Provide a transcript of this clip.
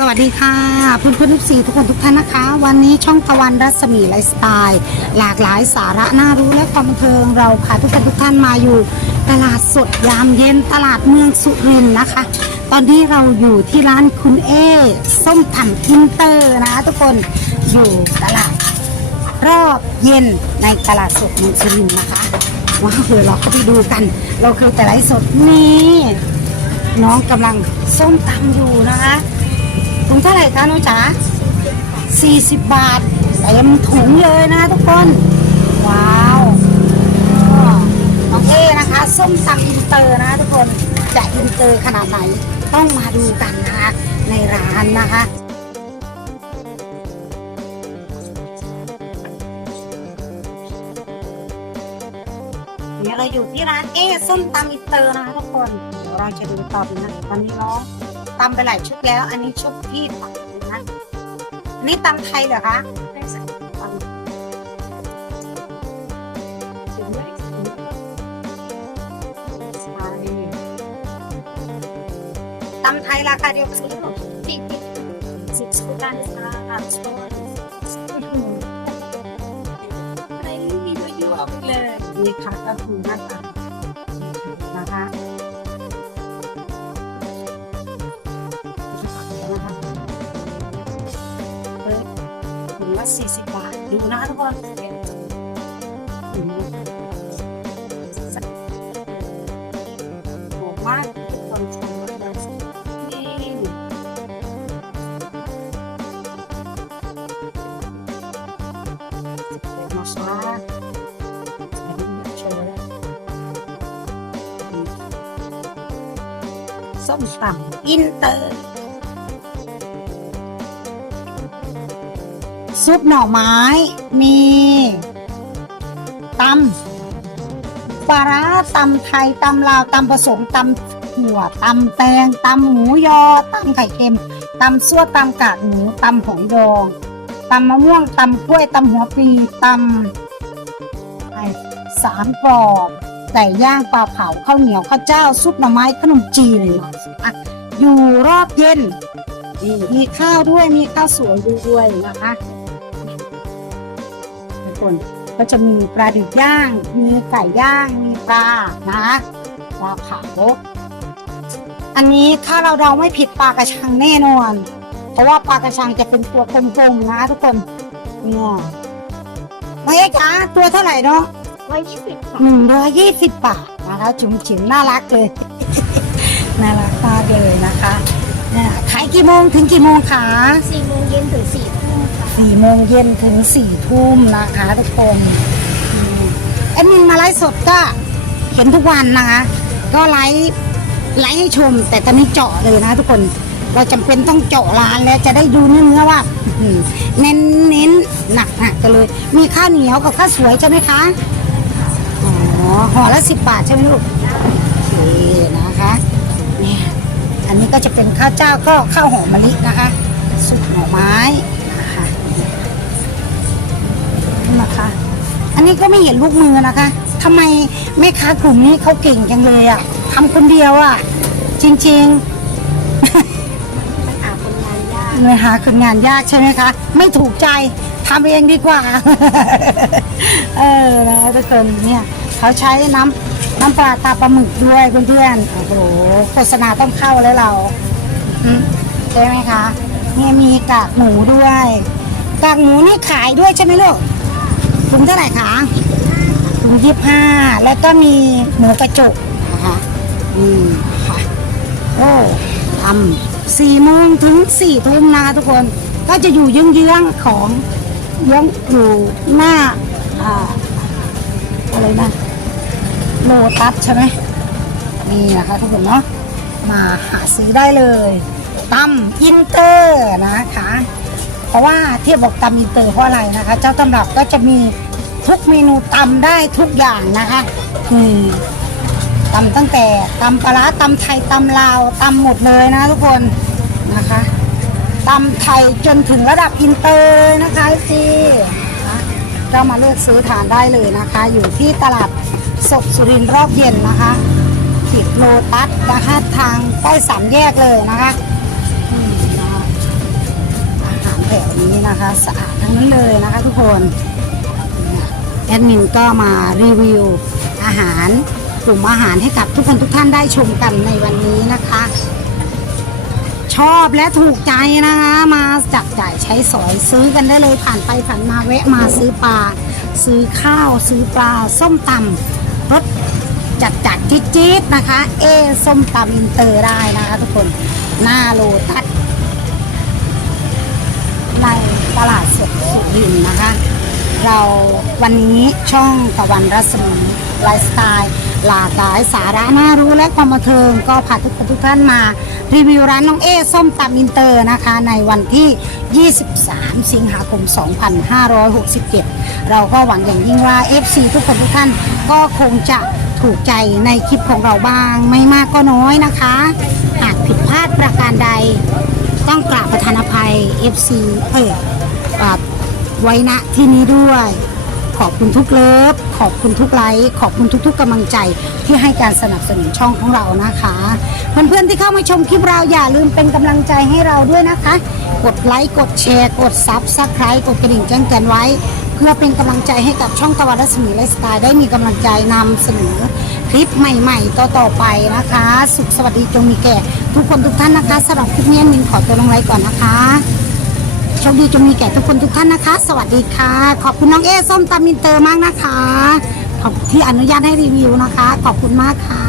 สวัสดีค่ะเพื่อนเพื่อนๆสีทุกคนทุกท่านนะคะ วันนี้ช่องตะวันรัศมีไลฟ์สไตล์หลากหลายสาระน่ารู้และความบันเทิงเราพาทุกท่านทุกท่านมาอยู่ ตลาดสดยามเย็นตลาดเมืองสุรินทร์นะคะ ตอนนี้เราอยู่ที่ร้านคุณเอส้มตำอินเตอร์นะคะทุกคนอยู่ตลาดรอบเย็นในตลาดสดเมืองสุรินทร์นะคะว้าวเดี๋ยวเราเข้าไปดูกัน เราเคยแต่ไลฟ์สดนี้น้องกำลังส้มตำอยู่นะคะ งเท่าไหร่คะน้องจ๋า40 บาทเต็มถุงเลยนะทุกคน ว้าวอ้อน้องเอนะคะส้มตำอินเตอร์นะทุกคนจะอินเตอร์ขนาดไหนต้องมาดูกันนะคะในร้านนะคะเดี๋ยวเราอยู่ที่ร้านเอส้มตำอินเตอร์นะคะทุกคนเดี๋ยวเราจะดูต่อนะตอนนี้เน้อง ตำไปหลายชุดแล้ว อันนี้ชุดที่ตักนะอันนี้ตำไทยเหรอคะตำตำไทยราคาเดียวกันหรอนี่ค่ะก็คือหน้าตา ส40 บาท ดูนะทุกคนถูมากทุกคนชมนี่มาช้าส้มตำอินเตอร์ ซุปหน่อไม้ มีตำปลาร้าตำไทยตำลาวตำผสมตำถั่วตำแตงตำหมูยอตำไข่เค็มตำซั่วตำกากหมูตำหอยดองตำมะม่วงตำกล้วยตำหัวปีตำไอ้สามกรอบไก่ย่างปลาเผาข้าวเหนียวข้าวเจ้าซุปหน่อไม้ขนมจีนอะอยู่รอบเย็นมีข้าวด้วยมีข้าวสวยด้วยนะคะ คน ก็จะมีปลาดิบย่าง มีไก่ย่าง มีปลานะปลาเผาอันนี้ถ้าเราเราไม่ผิดปลากระชังแน่นอน เพราะว่าปลากระชังจะเป็นตัวกลมๆนะทุกคนเนี่ยไม่ใช่จ้าตัวเท่าไหร่เนาะร้อยยี่สิบหนึ่งร้อยยี่สิบบาทนะคะจุ๋มจิ๋มน่ารักเลย น่ารักมากเลยนะคะเนี่ยขายกี่โมงถึงกี่โมงคะสี่โมงเย็นถึงสี่ ทุ่มค่ะสี่โมงเย็นถึงสี่ทุ่มนะคะทุกคนแอดมินมาไลฟ์สดก็เห็นทุกวันนะคะ ก็ไลฟ์ไลฟ์ให้ชม แต่ตอนนี้เจาะเลยนะทุกคนเราจำเป็นต้องเจาะร้านแล้วจะได้ดูเนื้อๆว่าอื้อหือเน้นเน้นหนักหนักกันเลย มีข้าวเหนียวกับข้าวสวยใช่ไหมคะอ๋อห่อละสิบบาทใช่ไหมลูกโอเคนะคะเนี่ยอันนี้ก็จะเป็นข้าวเจ้าก็ข้าวหอมมะลินะคะซุปหน่อไม้ นี้ก็ไม่เห็นลูกมือนะคะทำไมแม่ค้ากลุ่มนี้เขาเก่งจังเลยอะ่ะทำคนเดียวอะ่ะ จริงมันอาคนงานยากๆเลยหาคนงานยากใช่ไหมคะ ไม่ถูกใจทำเองดีกว่า เออนะทุกคนเนี่ยเขาใช้น้ำน้ำปลาตาปลาหมึกด้วยเพื่อนๆ โอ้โหโฆษณาต้องเข้าแล้วเราใช่ไหมคะเนี่ยมีกากหมูด้วย กากหมูนี่ขายด้วยใช่ไหมลูก ถุงเท่าไหร่คะถุงยี่ห้าแล้วก็มีหมูกระจกนะคะอืมค่ะโอ้ทำสี่โมงถึงสี่ทุ่มนะคะทุกคนก็จะอยู่เยื้องๆของเยื้องอยู่หน้าอะไรนะโลตัสใช่ไหมนี่นะคะทุกคนเนาะมาหาซื้อได้เลยตำอินเตอร์นะคะ ราะว่าที่บอกตำอินเตอร์เพราะอะไรนะคะ เจ้าตำรับก็จะมีทุกเมนูตำได้ทุกอย่างนะคะอืมตำตั้งแต่ตำปลาตำไทยตำลาวตำหมดเลยนะทุกคนนะคะตำไทยจนถึงระดับอินเตอร์นะคะจีก็มาเลือกซื้อทานได้เลยนะคะ อยู่ที่ตลาดสดสุรินทร์รอบเย็นนะคะขีดโลตัสนะคะทางใกล้สามแยกเลยนะคะ นะคะสะอาดทั้งนั้นเลยนะคะทุกคนแอดมินก็มารีวิวอาหารกลุ่มอาหารให้กับทุกคนทุกท่านได้ชมกันในวันนี้นะคะ ชอบและถูกใจนะคะ มาจับจ่ายใช้สอยซื้อกันได้เลยผ่านไปผ่านมาแวะมาซื้อปลา ซื้อข้าว ซื้อปลาส้มตำรสจัดจัดจี๊ดจี๊ดนะคะ เอส้มตำอินเตอร์ได้นะคะทุกคนหน้าโลตัส ในตลาดสดสุรินนะคะ เราวันนี้ช่องตะวันรัศมีไลฟ์สไตล์ หลากหลายสาระน่ารู้และความบันเทิงก็พาทุกคนทุกท่านมา รีวิวร้านน้องเอส้มตำอินเตอร์นะคะ ในวันที่ 23 สิงหาคม 2567 เราก็หวังอย่างยิ่งว่า FC ทุกคนทุกท่านก็คงจะถูกใจในคลิปของเราบ้างไม่มากก็น้อยนะคะ หากผิดพลาดประการใด ต้องกราบประธานอภัย FC เอออ่าไว้ณที่นี้ด้วย ขอบคุณทุกเลิฟ ขอบคุณทุกไลค์ขอบคุณทุก ๆกำลังใจที่ให้การสนับสนุนช่องของเรานะคะเพื่อนๆที่เข้ามาชมคลิปเราอย่าลืมเป็นกำลังใจให้เราด้วยนะคะ กดไลค์กดแชร์ กดซับสไครต์กดกระดิ่งแจ้งเตือนไว้ เพื่อเป็นกำลังใจให้กับช่องตะวันรัศมีไลฟ์สไตล์ได้มีกำลังใจนำเสนอคลิปใหม่ๆต่อๆไปนะคะ สุขสวัสดีจงมีแก่ ทุกคนทุกท่านนะคะสำหรับคลิปนี้มินขอตัวลงไลค์ก่อนนะคะโชคดีจงมีแก่ทุกคนทุกท่านนะคะ สวัสดีค่ะ ขอบคุณน้องเอส้มตำมินเตอร์มากนะคะขอบที่อนุญาตให้รีวิวนะคะ ขอบคุณมากค่ะ